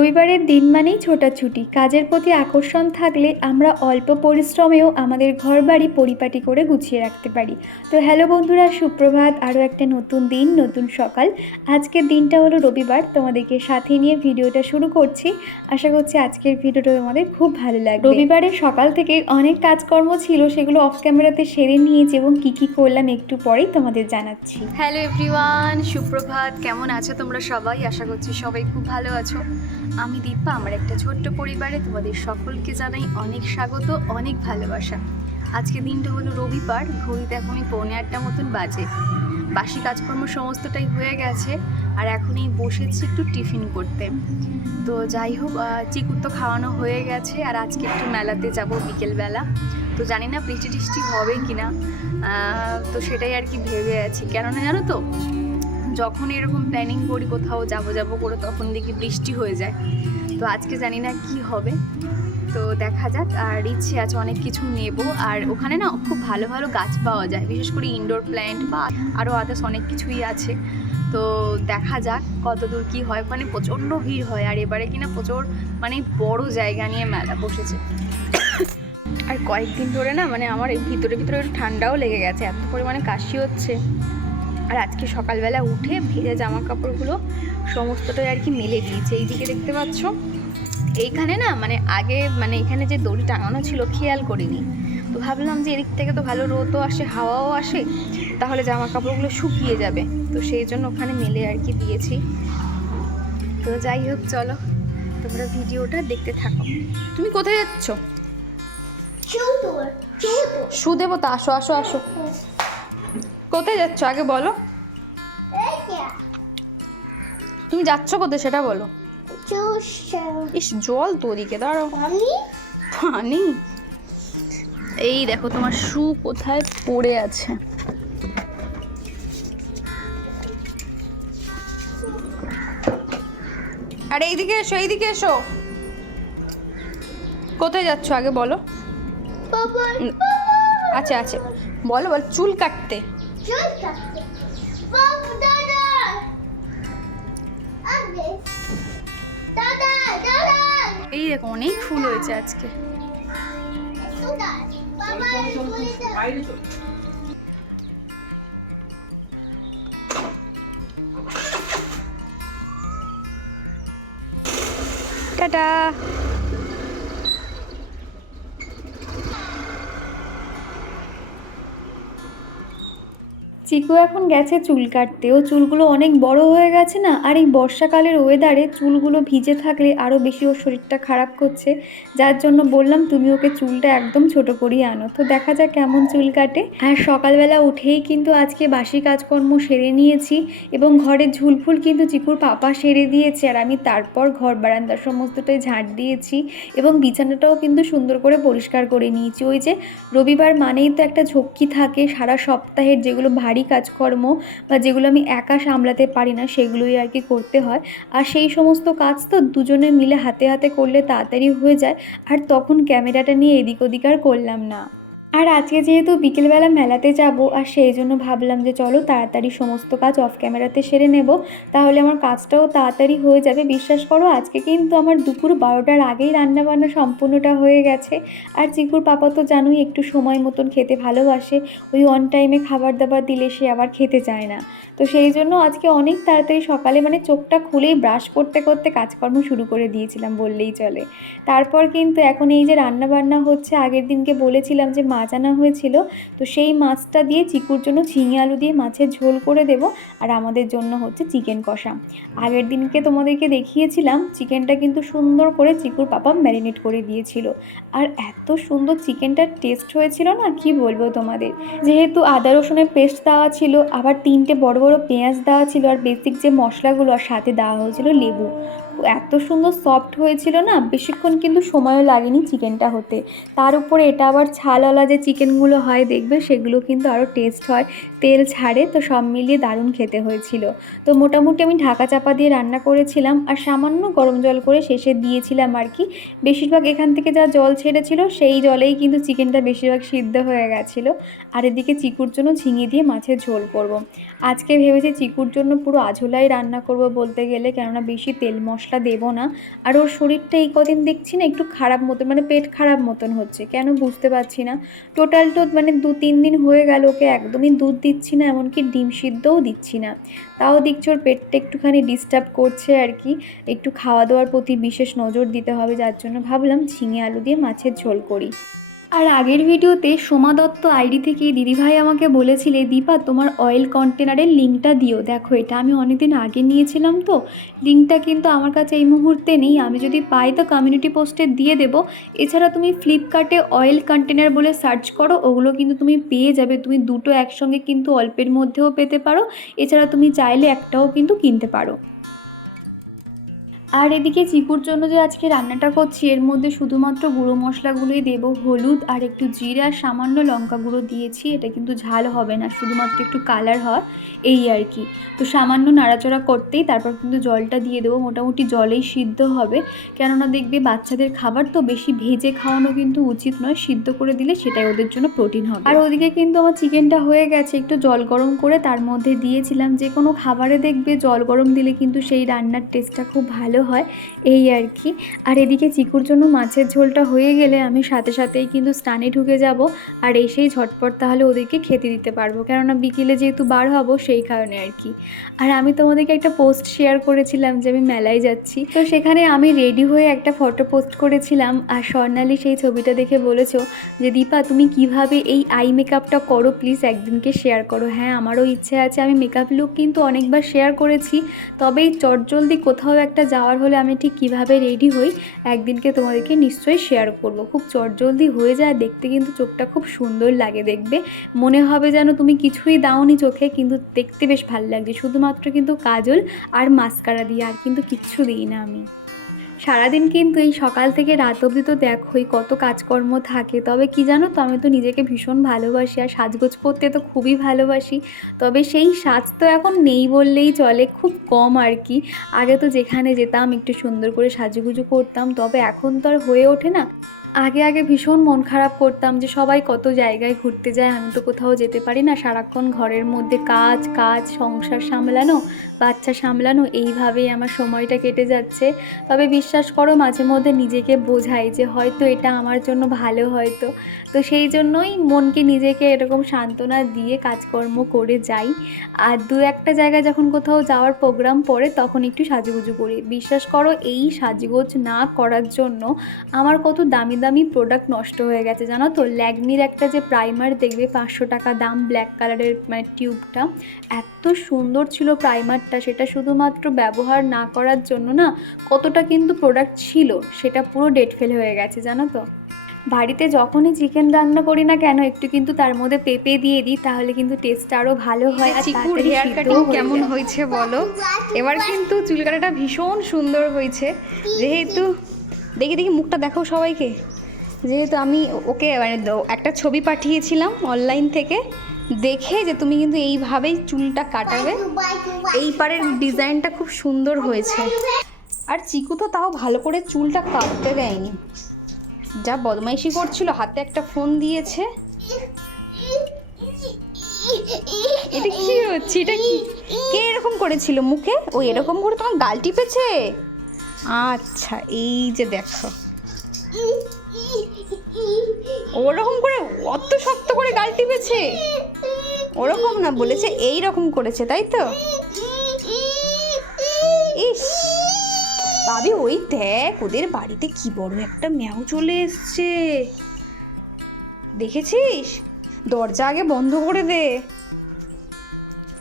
রবিবারের দিন মানেই ছোটাছুটি। কাজের প্রতি আকর্ষণ থাকলে আমরা অল্প পরিশ্রমেও আমাদের ঘর বাড়ি পরিপাটি করে গুছিয়ে রাখতে পারি। তো হ্যালো বন্ধুরা সুপ্রভাত। আরও একটা নতুন দিন নতুন সকাল। আজকের দিনটা হলো রবিবার। তোমাদেরকে সাথে নিয়ে ভিডিওটা শুরু করছি। আশা করছি আজকের ভিডিওটা তোমাদের খুব ভালো লাগবে। রবিবারের সকাল থেকে অনেক কাজকর্ম ছিল সেগুলো অফ ক্যামেরাতে সেরে নিয়েছি এবং কী কী করলাম একটু পরেই তোমাদের জানাচ্ছি। হ্যালো এভরিওয়ান সুপ্রভাত। কেমন আছো তোমরা সবাই? আশা করছি সবাই খুব ভালো আছো। আমি দীপা, আমার একটা ছোট্ট পরিবারে তোমাদের সকলকে জানাই অনেক স্বাগত, অনেক ভালোবাসা। আজকে দিনটা হলো রবিবার ঘড়িতে এখনই পৌনে আটটা মতন বাজে। বাসি কাজকর্ম সমস্তটাই হয়ে গেছে, আর এখনই বসেছি একটু টিফিন করতে। তো যাই হোক চিকুর তো খাওয়ানো হয়ে গেছে, আর আজকে একটু মেলাতে যাব বিকেলবেলা। তো জানি না বৃষ্টি টিষ্টি হবে কি না তো সেটাই আর কি ভেবে আছি। কেননা জানো তো যখন এরকম প্ল্যানিং করি কোথাও যাব যাব করে তখন দেখি বৃষ্টি হয়ে যায়। তো আজকে জানি না কি হবে। তো দেখা যাক, আর ইচ্ছে আছে অনেক কিছু নেব। আর ওখানে না খুব ভালো ভালো গাছ পাওয়া যায়। বিশেষ করে ইনডোর প্ল্যান্ট বা আরও আদার্স অনেক কিছুই আছে। তো দেখা যাক কত দূর কী হয়। মানে প্রচণ্ড ভিড় হয়। আর এবারে কিনা প্রচুর মানে বড় জায়গা নিয়ে মেলা বসেছে। আর কয়েকদিন ধরে না মানে আমার ভিতরে ভিতরে ঠান্ডাও লেগে গেছে। এত পরিমাণে কাশি হচ্ছে। আর আজকে সকালবেলা উঠে ভেজা জামা কাপড়গুলো সমস্তটাই আর কি মেলে দিয়েছে। এইদিকে দেখতে পাচ্ছ এইখানে না মানে আগে মানে এখানে যে দড়ি টাঙানো ছিল খেয়াল করিনি। তো ভাবলাম যে এদিক থেকে তো ভালো রোদও আসে হাওয়াও আসে তাহলে জামা কাপড়গুলো শুকিয়ে যাবে। তো সেই জন্য ওখানে মেলে আর কি দিয়েছি। তো যাই হোক চলো তোমরা ভিডিওটা দেখতে থাকো। তুমি কোথায় যাচ্ছ? শু দেবো তো আসো আসো আসো। কোথায় যাচ্ছ? আগে বলো। তুমি যাচ্ছ কোথায় সেটা বলো। ইস জল তো ওদিকে দাঁড়াও। পানি? এই দেখো তোমার শু কোথায় পড়ে আছে। আর এইদিকে এসো এইদিকে এসো। কোথায় যাচ্ছ আগে বলো। আচ্ছা আচ্ছা। বলো বল চুল কাটতে। এই দেখো অনেক ফুল হয়েছে আজকে। টাটা। চিকু এখন গেছে চুল কাটতে। ও চুলগুলো অনেক বড় হয়ে গেছে না? আর এই বর্ষাকালের ওয়েদারে চুলগুলো ভিজে থাকলে আরও বেশি ওর শরীরটা খারাপ করছে। যার জন্য বললাম, তুমি ওকে চুলটা একদম ছোট করিয়ে আনো। তো দেখা যাক কেমন চুল কাটে। আর সকালবেলা উঠেই কিন্তু আজকে বাসি কাজকর্ম সেরে নিয়েছি এবং ঘরের ঝুলফুল কিন্তু চিকুর পাপা সেরে দিয়েছে। আর আমি তারপর ঘর বারান্দার সমস্তটাই ঝাঁট দিয়েছি এবং বিছানাটাও কিন্তু সুন্দর করে পরিষ্কার করে নিয়েছি। ওই যে রবিবার মানেই তো একটা ঝক্কি থাকে, সারা সপ্তাহের যেগুলো ভারী কাজকর্ম বা যেগুলো আমি একা সামলাতে পারি না, সেগুলোই আর কি করতে হয়। আর সেই সমস্ত কাজ তো দুজনে মিলে হাতে হাতে করলে তাড়াতাড়ি হয়ে যায়। আর তখন ক্যামেরাটা নিয়ে এদিক ওদিক আর করলাম না। আর আজকে যেহেতু বিকেলবেলা মেলাতে যাব, আর সেই জন্য ভাবলাম যে চলো তাড়াতাড়ি সমস্ত কাজ অফ ক্যামেরাতে সেরে নেব। তাহলে আমার কাজটাও তাড়াতাড়ি হয়ে যাবে, বিশ্বাস করো আজকে কিন্তু আমার দুপুর বারোটার আগেই রান্নাবান্না সম্পূর্ণটা হয়ে গেছে। আর চিকুর পাপা তো জানোই একটু সময় মতন খেতে ভালোবাসে, ওই অন টাইমে খাবার দাবার দিলে সে আবার খেতে চায় না। তো সেই জন্য আজকে অনেক তাড়াতাড়ি সকালে মানে চোখটা খুলেই ব্রাশ করতে করতে কাজকর্ম শুরু করে দিয়েছিলাম বললেই চলে। তারপর কিন্তু এখন এই যে রান্নাবান্না হচ্ছে, আগের দিনকে বলেছিলাম যে মাছ আনা হয়েছিল, তো সেই মাছটা দিয়ে চিকুর জন্য ঝিঙে আলু দিয়ে মাছের ঝোল করে দেব, আর আমাদের জন্য হচ্ছে চিকেন কষা। আগের দিনকে তোমাদেরকে দেখিয়েছিলাম, চিকেনটা কিন্তু সুন্দর করে চিকুর পাপা ম্যারিনেট করে দিয়েছিল। আর এত সুন্দর চিকেনটার টেস্ট হয়েছিল না, কি বলব তোমাদের? যেহেতু আদা রসুনের পেস্ট দেওয়া ছিল, আবার তিনটে বড় বড় পেঁয়াজ দেওয়া ছিল, আর বেসিক যে মশলাগুলো, আর সাথে দেওয়া হয়েছিল লেবু। এত সুন্দর সফট হয়েছিল না, বেশিক্ষণ কিন্তু সময়ও লাগেনি চিকেনটা হতে। তার উপরে এটা আবার ছালওয়ালা যে চিকেনগুলো হয় দেখবে, সেগুলো কিন্তু আরও টেস্ট হয়। তেল ছাড়ে, তো সব মিলিয়ে দারুণ খেতে হয়েছিল। তো মোটামুটি আমি ঢাকা চাপা দিয়ে রান্না করেছিলাম, আর সামান্য গরম জল করে শেষে দিয়েছিলাম আর কি। বেশিরভাগ এখান থেকে যা জল ছেড়েছিল, সেই জলেই কিন্তু চিকেনটা বেশিরভাগ সিদ্ধ হয়ে গেছিল। আর এদিকে চিকুর জন্য ঝিঙে দিয়ে মাছের ঝোল করব। আজকে ভেবেছি চিকুর জন্য পুরো আঝোলাই রান্না করব বলতে গেলে, কেননা বেশি তেল মশলা দেবো না। আর ওর শরীরটা এই কদিন দেখছি না, একটু খারাপ মতন মানে পেট খারাপ মতন হচ্ছে, কেন বুঝতে পারছি না। টোটাল তো মানে দু তিন দিন হয়ে গেল, ওকে একদমই দুধ দিচ্ছি না, এমনকি ডিম সিদ্ধও দিচ্ছি না। তাও দেখছি ওর পেটটা একটুখানি ডিস্টার্ব করছে আর কি। একটু খাওয়া দাওয়ার প্রতি বিশেষ নজর দিতে হবে, যার জন্য ভাবলাম ঝিঙে আলু দিয়ে মাছের ঝোল করি। আর আগের ভিডিওতে সোমা দত্ত আইডি থেকে দিদিভাই আমাকে বলেছিলে, দীপা, তোমার অয়েল কন্টেনারের লিঙ্কটা দিও। দেখো, এটা আমি অনেকদিন আগে নিয়েছিলাম তো। লিঙ্কটা কিন্তু আমার কাছে এই মুহূর্তে নেই। আমি যদি পাই তো কমিউনিটি পোস্টে দিয়ে দেবো। এছাড়া তুমি ফ্লিপকার্টে অয়েল কন্টেনার বলে সার্চ করো, ওগুলো কিন্তু তুমি পেয়ে যাবে। তুমি দুটো একসঙ্গে কিন্তু অল্পের মধ্যেও পেতে পারো। এছাড়া তুমি চাইলে একটাও কিন্তু কিনতে পারো। আর এদিকে চিকুর জন্য যে আজকে রান্নাটা করছি, এর মধ্যে শুধুমাত্র গুঁড়ো মশলাগুলোই দেবো, হলুদ আর একটু জিরা, সামান্য লঙ্কা গুঁড়ো দিয়েছি, এটা কিন্তু ঝাল হবে না, শুধুমাত্র একটু কালার হয়, এই আর কি। তো সামান্য নাড়াচড়া করতেই তারপর কিন্তু জলটা দিয়ে দেবো, মোটামুটি জলেই সিদ্ধ হবে। কেননা দেখবে বাচ্চাদের খাবার তো বেশি ভেজে খাওয়ানো কিন্তু উচিত নয়, সিদ্ধ করে দিলে সেটাই ওদের জন্য প্রোটিন হবে। আর ওদিকে কিন্তু আমার চিকেনটা হয়ে গেছে, একটু জল গরম করে তার মধ্যে দিয়েছিলাম, যে কোনো খাবারে দেখবে জল গরম দিলে কিন্তু সেই রান্নার টেস্টটা খুব ভালো হয়, এই আর কি। আর এদিকে চিকুর জন্য মাছের ঝোলটা হয়ে গেলে আমি সাথে সাথেই কিন্তু স্টানে ঢুকে যাব আর এসেই ঝটপট তাহলে ওদেরকে খেতে দিতে পারব। কেননা বিকেলে যেহেতু বার হব, সেই কারণে আর কি। আর আমি তোমাদেরকে একটা পোস্ট শেয়ার করেছিলাম যে আমি মেলায় যাচ্ছি। তো সেখানে আমি রেডি হয়ে একটা ফটো পোস্ট করেছিলাম আর স্বর্ণালী সেই ছবিটা দেখে বলেছ যে, দীপা, তুমি কীভাবে এই আই মেকআপটা করো? প্লিজ একদিনকে শেয়ার করো। হ্যাঁ আমারও ইচ্ছে আছে। আমি মেকআপ লুক কিন্তু অনেকবার শেয়ার করেছি। তবে এই চটজলদি কোথাও একটা যাওয়ার হলে আমি ঠিক কীভাবে রেডি হই, একদিনকে তোমাদেরকে নিশ্চয়ই শেয়ার করব। খুব চটজলদি হয়ে যায়, দেখতে কিন্তু চোখটা খুব সুন্দর লাগে দেখবে। মনে হবে যেন তুমি কিছুই দাওনি চোখে, কিন্তু দেখতে বেশ ভালো লাগছে। শুধুমাত্র কিন্তু কাজল আর মাস্কারা দিয়ে আর কিন্তু কিচ্ছু দিই না আমি। সারাদিন কিন্তু এই সকাল থেকে রাত অবধি তো দেখোই কত কাজকর্ম থাকে। তবে কি জানো তো, আমি তো নিজেকে ভীষণ ভালোবাসি আর সাজগোজ করতে তো খুবই ভালোবাসি। তবে সেই সাজ তো এখন নেই বললেই চলে, খুব কম আর কি। আগে তো যেখানে যেতাম, একটু সুন্দর করে সাজুগুজু করতাম, তবে এখন তো আর হয়ে ওঠে না। আগে আগে ভীষণ মন খারাপ করতাম যে সবাই কত জায়গায় ঘুরতে যায়, আমি তো কোথাও যেতে পারি না। সারাক্ষণ ঘরের মধ্যে কাজ কাজ, সংসার সামলানো, বাচ্চা সামলানো, এইভাবেই আমার সময়টা কেটে যাচ্ছে। তবে বিশ্বাস করো, মাঝে মধ্যে নিজেকে বোঝাই যে হয়তো এটা আমার জন্য ভালো হয়তো। তো সেই জন্যই মনকে নিজেকে এরকম সান্ত্বনা দিয়ে কাজকর্ম করে যাই। আর দু একটা জায়গায় যখন কোথাও যাওয়ার প্রোগ্রাম পড়ে, তখন একটু সাজুগুজু করি। বিশ্বাস করো, এই সাজগোজ না করার জন্য আমার কত দামি দামি প্রোডাক্ট নষ্ট হয়ে গেছে, জানো তো? ল্যাগমির একটা যে প্রাইমার দেখবে, পাঁচশো টাকা দাম ব্ল্যাক কালারের মানে টিউবটা এত সুন্দর ছিল প্রাইমারটা সেটা শুধুমাত্র ব্যবহার না করার জন্য না, কতটা কিন্তু প্রোডাক্ট ছিল সেটা পুরো ডেট ফেল হয়ে গেছে জানো তো বাড়িতে যখনই চিকেন রান্না করি না কেন একটু কিন্তু তার মধ্যে পেঁপে দিয়ে দিই তাহলে কিন্তু টেস্টটা আরও ভালো হয় আর চিকুর হেয়ার কাটিং কেমন হয়েছে বলো এবার কিন্তু চুল কাটাটা ভীষণ সুন্দর হয়েছে যেহেতু দেখি দেখি মুখটা দেখো সবাইকে যেহেতু আমি ওকে মানে একটা ছবি পাঠিয়েছিলাম অনলাইন থেকে দেখে যে তুমি কিন্তু এইভাবেই চুলটা কাটাবে এই পারের ডিজাইনটা খুব সুন্দর হয়েছে আর চিকু তো তাও ভালো করে চুলটা কাটতে দেয়নি। যা বদমাইশি করছিল, হাতে একটা ফোন দিয়েছে। এটা কি হচ্ছে? এটা কি? কে এরকম করেছিল মুখে? ও এরকম করে তোমার গাল টিপেছে? আচ্ছা এই যে দেখো। ওরকম করে অত শক্ত করে গাল টিপেছে? ওরকম না, বলেছে এই রকম করেছে, তাই তো? দেখ ওদের বাড়িতে কি বড় একটা ম্যাও চলে এসছে। দেখেছিস? দরজা আগে বন্ধ করে দে।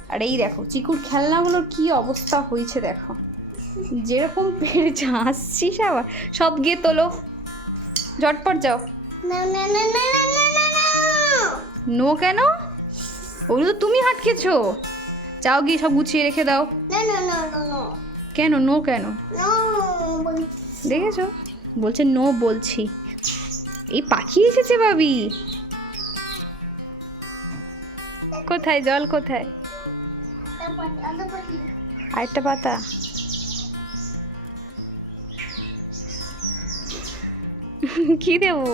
আর এই দেখো চিকুর খেলনাগুলোর কি অবস্থা হয়েছে দেখো। যেরকম পেরেছে হাসছিস আবার। সব গিয়ে তোলো। ঝটপট যাও। নো কেন? ওগুলো তো তুমি হাটকেছো যাও গিয়ে সব গুছিয়ে রেখে দাও। কেন? নো কেন? দেখেছ? বলছে নো বলছি। এই পাখি এসেছে ভাবি। কোথায়? জল কোথায়? আরেকটা পাতা। কি দেবো?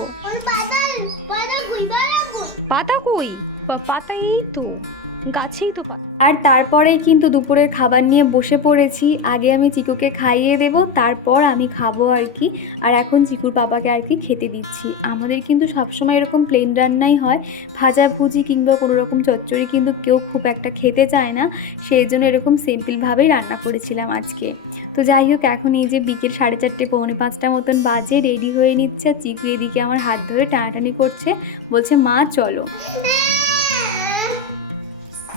পাতা কই? পাতা এই তো। গাছেই তো পা আর তারপরেই কিন্তু দুপুরের খাবার নিয়ে বসে পড়েছি। আগে আমি চিকুকে খাইয়ে দেব, তারপর আমি খাব আর কি। আর এখন চিকুর বাবাকে আর কি খেতে দিচ্ছি। আমাদের কিন্তু সবসময় এরকম প্লেন রান্নাই হয়। ভাজাভুজি কিংবা কোনো রকম চচ্চড়ি কিন্তু কেউ খুব একটা খেতে চায় না। সেই জন্য এরকম সিম্পলভাবেই রান্না করেছিলাম আজকে। তো যাই হোক, এখন এই যে বিকেল সাড়ে চারটে, পৌনে পাঁচটা মতন বাজে রেডি হয়ে নিচ্ছে। চিকু এদিকে আমার হাত ধরে টানাটানি করছে। বলছে, মা, চলো।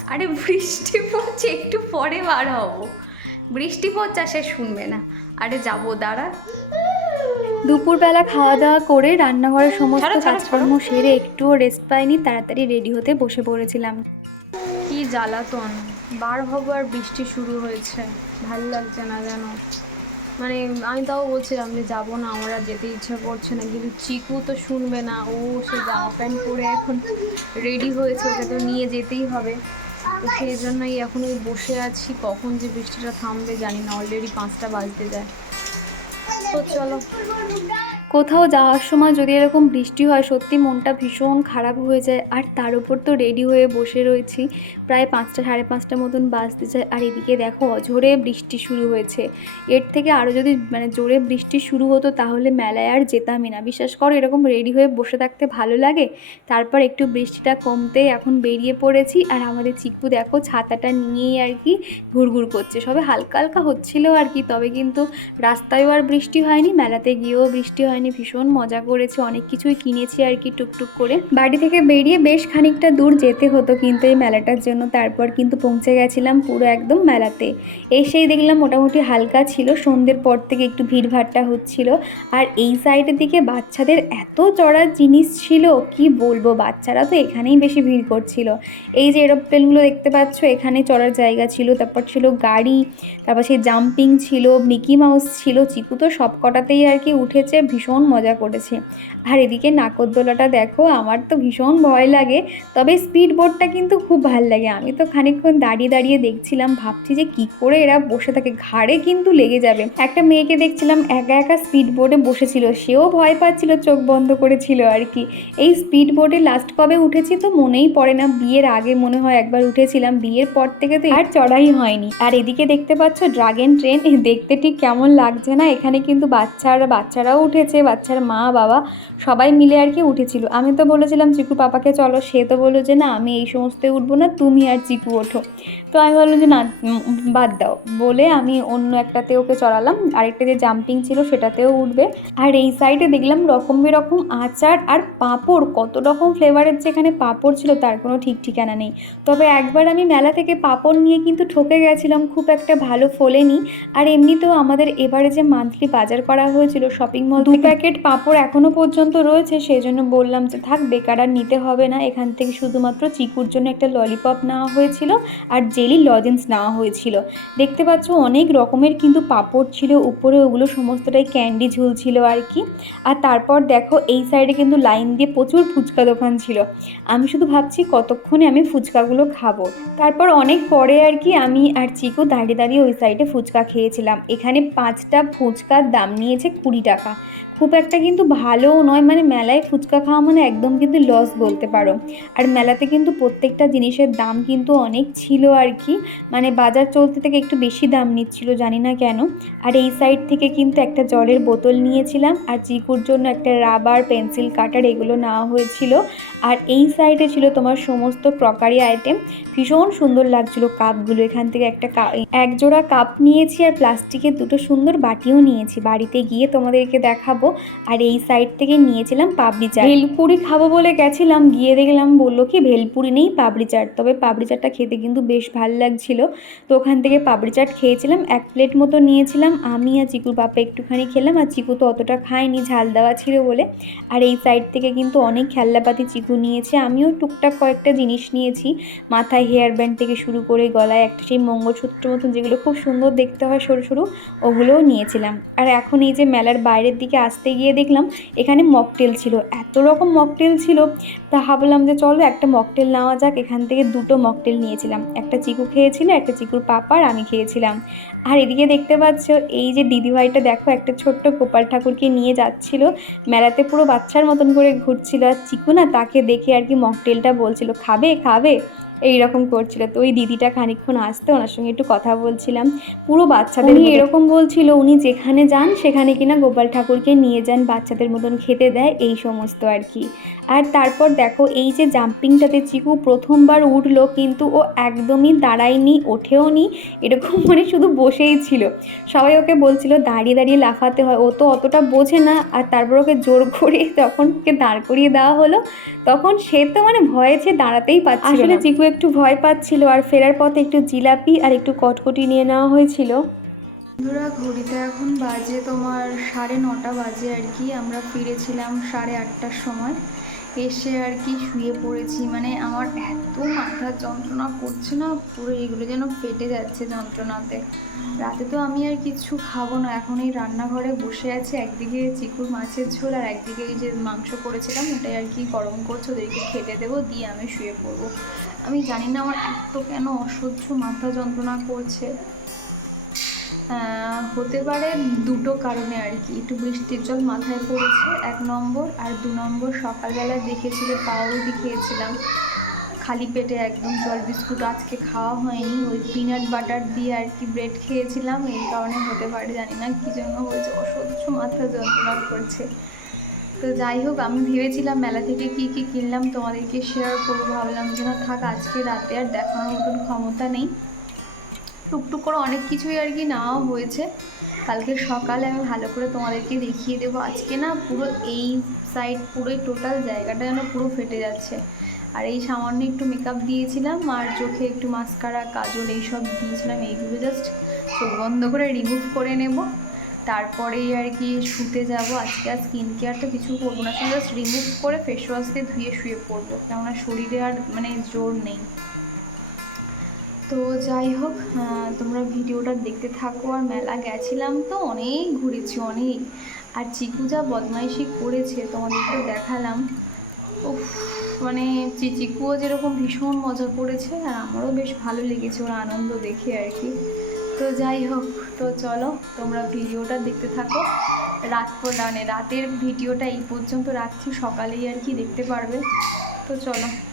আরে বৃষ্টি পড়ছে একটু পরে বার হব। বৃষ্টি পড়ছে সে শুনবে না। আরে যাব দাঁড়া। দুপুরবেলা খাওয়া দাওয়া করে রান্নাঘরের সমস্ত কাজকর্ম সেরে একটুও রেস্ট পাইনি তাড়াতাড়ি রেডি হতে বসে পড়েছিলাম। কি জ্বালাতন। বার হব আর বৃষ্টি শুরু হয়েছে। ভালো লাগছে না যেন। মানে আমি তাও বলছিলাম যে যাব না আমরা যেতে ইচ্ছে করছে না। কিন্তু চিকু তো শুনবে না। ও সে জামা প্যান্ট পরে এখন রেডি হয়েছে ওকে তো নিয়ে যেতেই হবে। তো সেই জন্যই এখন ওই বসে আছি। কখন যে বৃষ্টিটা থামবে জানি না অলরেডি পাঁচটা বাজতে যায়। তো চলো। কোথাও যাওয়ার সময় যদি এরকম বৃষ্টি হয়, সত্যি মনটা ভীষণ খারাপ হয়ে যায়। আর তার উপর তো রেডি হয়ে বসে রয়েছি। প্রায় পাঁচটা, সাড়ে পাঁচটা মতন বাজতে যায়। আর এদিকে দেখো, অঝোরে বৃষ্টি শুরু হয়েছে। এর থেকে আরও যদি মানে জোরে বৃষ্টি শুরু হতো, তাহলে মেলায় আর যেতামই না। বিশ্বাস করো, এরকম রেডি হয়ে বসে থাকতে ভালো লাগে। তারপর একটু বৃষ্টিটা কমতে এখন বেরিয়ে পড়েছি। আর আমাদের চিকু দেখো, ছাতাটা নিয়েই আর কি ঘুরঘুর করছে। সবে হালকা হালকা হচ্ছিল আর কি, তবে কিন্তু রাস্তায়ও আর বৃষ্টি হয়নি। মেলাতে গিয়েও বৃষ্টি হয়নি। ভীষণ মজা করেছি, অনেক কিছুই কিনেছি আর কি টুকটুক করে। বাড়ি থেকে বেরিয়ে বেশ খানিকটা দূর যেতে হতো কিন্তু এই মেলাটার জন্য, তারপর কিন্তু পৌঁছে গেছিলাম পুরো একদম মেলাতে। এসেই দেখলাম মোটামুটি হালকা ছিল, সন্ধ্যের পর থেকে একটু ভিড়ভাট্টা হচ্ছিল। আর এই সাইডের দিকে বাচ্চাদের এত চড়ার জিনিস ছিল, কি বলব, বাচ্চারা তো এখানেই বেশি ভিড় করছিল। এই যে এরোপ্লেনগুলো দেখতে পাচ্ছ, এখানে চড়ার জায়গা ছিল, তারপর ছিল গাড়ি, তারপর সেই জাম্পিং ছিল মিকি মাউস ছিল, চিকু তো সব কটাতেই আর কি উঠেছে, ভীষণ মজা করেছে। আর এদিকে নাকরদোলাটা দেখো, আমার তো ভীষণ ভয় লাগে, তবে স্পিড বোটটা কিন্তু খুব ভালো লাগে। আমি তো খানিকক্ষণ দাঁড়িয়ে দাঁড়িয়ে দেখছিলাম, ভাবছি যে কি করে এরা বসে থাকে। ঘাড়ে কিন্তু লেগে যাবে। একটা মেয়েকে দেখছিলাম একা একা স্পিড বোটে বসেছিল, সেও ভয় পাচ্ছিল, চোখ বন্ধ করেছিল আর কি। এই স্পিড বোটে লাস্ট কবে উঠেছি তো মনেই পড়ে না, বিয়ের আগে মনে হয় একবার উঠেছিলাম, বিয়ের পর থেকে তো আর চড়াই হয়নি। আর এদিকে দেখতে পাচ্ছ ড্রাগন ট্রেন দেখতে ঠিক কেমন লাগছে না, এখানে কিন্তু বাচ্চারা, বাচ্চারাও উঠেছে, বাচ্চার মা, বাবা সবাই মিলে আর কি উঠেছিল। আমি তো বলেছিলাম চিকু পাপাকে চলো। সে তো বলল যে না আমি এই সমস্ত উঠবো না তুমি আর চিকু ওঠো। তো আমি বললাম যে না বাদ দাও। বলে আমি অন্য একটাতে ওকে চড়ালাম। আরেকটা যে জাম্পিং ছিল সেটাতেও উঠবে। আর এই সাইডে দেখলাম রকম বেরকম আচার আর পাঁপড়। কত রকম ফ্লেভারের যেখানে পাঁপড় ছিল তার কোনো ঠিক ঠিকানা নেই। তবে একবার আমি মেলা থেকে পাঁপড় নিয়ে কিন্তু ঠকে গেছিলাম খুব একটা ভালো ফোলেনি। আর এমনিতেও আমাদের এবারে যে মান্থলি বাজার করা হয়েছিল শপিং মল দু প্যাকেট পাঁপড় এখনও পর্যন্ত রয়েছে সেই জন্য বললাম যে, থাক, বেকার আর নিতে হবে না। এখান থেকে শুধুমাত্র চিকুর জন্য একটা ললিপপ নেওয়া হয়েছিল আর জেলি লজেন্স নেওয়া হয়েছিল। দেখতে পাচ্ছ, অনেক রকমের কিন্তু পাঁপড় ছিল, উপরে ওগুলো সমস্তটাই ক্যান্ডি ঝুলছিল আর কি। আর তারপর দেখো, এই সাইডে কিন্তু লাইন দিয়ে প্রচুর ফুচকা দোকান ছিল। আমি শুধু ভাবছি, কতক্ষণে আমি ফুচকাগুলো খাব? তারপর অনেক পরে আর কি, আমি আর চিকু দাঁড়িয়ে দাঁড়িয়ে ওই সাইডে ফুচকা খেয়েছিলাম। এখানে পাঁচটা ফুচকার দাম নিয়েছে কুড়ি টাকা। খুব একটা কিন্তু ভালোও নয় মানে মেলায় ফুচকা খাওয়া মানে একদম কিন্তু লস বলতে পারো। আর মেলাতে কিন্তু প্রত্যেকটা জিনিসের দাম কিন্তু অনেক ছিল আর কি মানে বাজার চলতে থেকে একটু বেশি দাম নিচ্ছিল, জানি না কেন। আর এই সাইড থেকে কিন্তু একটা জলের বোতল নিয়েছিলাম, আর চিকুর জন্য একটা রাবার পেন্সিল কাটার এগুলো নেওয়া হয়েছিল। আর এই সাইডে ছিল তোমার সমস্ত ক্রকারি আইটেম ভীষণ সুন্দর লাগছিল কাপগুলো, এখান থেকে একটা এক জোড়া কাপ নিয়েছি আর প্লাস্টিকের দুটো সুন্দর বাটিও নিয়েছি। বাড়িতে গিয়ে তোমাদেরকে দেখাবো। আর এই সাইড থেকে নিয়েছিলাম পাবড়ি চাট। ভেলপুরি খাব বলে গেছিলাম, গিয়ে দেখলাম বলল কি, ভেলপুরি নেই, পাবড়ি চাট। তবে পাবড়ি চাটটা খেতে কিন্তু বেশ ভালো লাগছিল। তো ওখান থেকে পাবড়ি চাট খেয়েছিলাম, এক প্লেট মতো নিয়েছিলাম। আমি আর চিকুর বাপা একটুখানি খেলাম, আর চিকু তো অতটা খায়নি, ঝাল দেওয়া ছিল বলে। আর এই সাইড থেকে কিন্তু অনেক খেলনাপাতি চিকু নিয়েছে। আমিও টুকটাক কয়েকটা জিনিস নিয়েছি। মাথায় হেয়ার ব্যান্ড থেকে শুরু করে গলায় একটা সেই মঙ্গলসূত্র মতন যেগুলো খুব সুন্দর দেখতে হয় সরু সরু, ওগুলোও নিয়েছিলাম। আর এখন এই যে মেলার বাইরের দিকে আসতে গিয়ে দেখলাম এখানে মকটেল ছিল। এত রকম মকটেল ছিল, তা ভাবলাম যে চলো একটা মকটেল নেওয়া যাক। এখান থেকে দুটো মকটেল নিয়েছিলাম। একটা চিকু খেয়েছিল, একটা চিকুর পাপার আমি খেয়েছিলাম। আর এদিকে দেখতে পাচ্ছ, এই যে দিদিভাইটা দেখো, একটা ছোট্ট গোপাল ঠাকুরকে নিয়ে যাচ্ছিল। মেলাতে পুরো বাচ্চার মতন করে ঘুরছিল। আর চিকু না তাকে দেখে আর কি মকটেলটা বলছিল, খাবে খাবে? এই রকম করছিল। তো ওই দিদিটা খানিকক্ষণ আসতে ওনার সঙ্গে একটু কথা বলছিলাম। পুরো বাচ্চাদের উনি এরকম বলছিল উনি যেখানে যান সেখানে কিনা গোপাল ঠাকুরকে নিয়ে যান বাচ্চাদের মতন খেতে দেয় এই সমস্ত আর কি। আর তারপর দেখো এই যে জাম্পিংটাতে চিকু প্রথমবার উঠল কিন্তু ও একদমই দাঁড়ায়নি ওঠেও নি এরকম মানে শুধু বসেই ছিল। সবাই ওকে বলছিল দাঁড়িয়ে দাঁড়িয়ে লাফাতে হয়। ও তো অতটা বোঝে না আর তারপর ওকে জোর করে যখন ওকে দাঁড় করিয়ে দেওয়া হলো তখন সে তো মানে ভয়ে সে দাঁড়াতেই পারছিল আসলে চিকু একটু ভয় পাচ্ছিল আর ফেরার পথে একটু জিলাপি আর একটু কটকটি নিয়ে নেওয়া হয়েছিল। বন্ধুরা, ঘড়িতে এখন বাজে তোমার সাড়ে নটা বাজে আর কি। আমরা ফিরেছিলাম সাড়ে আটটার সময়। এসে আর কি শুয়ে পড়েছি। মানে আমার এত মাথার যন্ত্রণা করছে না পুরো, এগুলো যেন ফেটে যাচ্ছে যন্ত্রণাতে। রাতে তো আমি আর কিছু খাব না। এখন এই রান্নাঘরে বসে আছি, একদিকে চিকুর মাছের ঝোল আর একদিকে এই যে মাংস করেছিলাম, ওটাই আর কি গরম করছে, ওদেরকে খেতে দেবো, দিয়ে আমি শুয়ে পড়ব। আমি জানি না আমার এত কেন অসহ্য মাথা যন্ত্রণা করছে। হতে পারে দুটো কারণে আর কি। একটু বৃষ্টির জল মাথায় পড়েছে, এক নম্বর, আর দু নম্বর সকালবেলায় সকালবেলা দেখেছিলে পাউরুটি খেয়েছিলাম। খালি পেটে একদম জল বিস্কুট আজকে খাওয়া হয়নি, ওই পিনাট বাটার দিয়ে আর কি ব্রেড খেয়েছিলাম। এই কারণে হতে পারে, জানি না কী জন্য হয়েছে, অসহ্য মাথা যন্ত্রণা করছে। তো যাই হোক, আমি ভেবেছিলাম মেলা থেকে কি কি কিনলাম, তোমাদেরকে শেয়ার করব, ভাবলাম যে না থাক, আজকে রাতে আর দেখানোর মতন ক্ষমতা নেই। টুকটুক করে অনেক কিছুই আর কি নেওয়া হয়েছে। কালকে সকালে আমি ভালো করে তোমাদেরকে দেখিয়ে দেবো। আজকে না পুরো এই সাইড পুরোই টোটাল জায়গাটা যেন পুরো ফেটে যাচ্ছে। আর এই সামান্য একটু মেকআপ দিয়েছিলাম আর চোখে একটু মাস্কারা কাজল এইসব দিয়েছিলাম, এইগুলো জাস্ট চোখ বন্ধ করে রিমুভ করে নেব। তারপরেই আর কি শুতে যাব। আজকে আর স্কিন কেয়ার তো কিছু করব না জাস্ট রিমুভ করে ফেস ওয়াশ দিয়ে ধুয়ে শুয়ে পড়ব। কেননা শরীরে আর মানে জোর নেই। তো যাই হোক তোমরা ভিডিওটা দেখতে থাকো, আর মেলা গেছিলাম তো, অনেক ঘুরেছি, অনেক। আর চিকু যা বদমাইশি করেছে তোমাদেরকে দেখালাম। উফ মানে চি- চিকুও যেরকম ভীষণ মজা করেছে, আর আমারও বেশ ভালো লেগেছে ওর আনন্দ দেখে আর কি। তো যাই হোক তো চলো, তোমরা ভিডিওটা দেখতে থাকো। রাত মানে রাতের ভিডিওটা এই পর্যন্ত রাখছি, সকালেই আর কি দেখতে পারবে। তো চলো।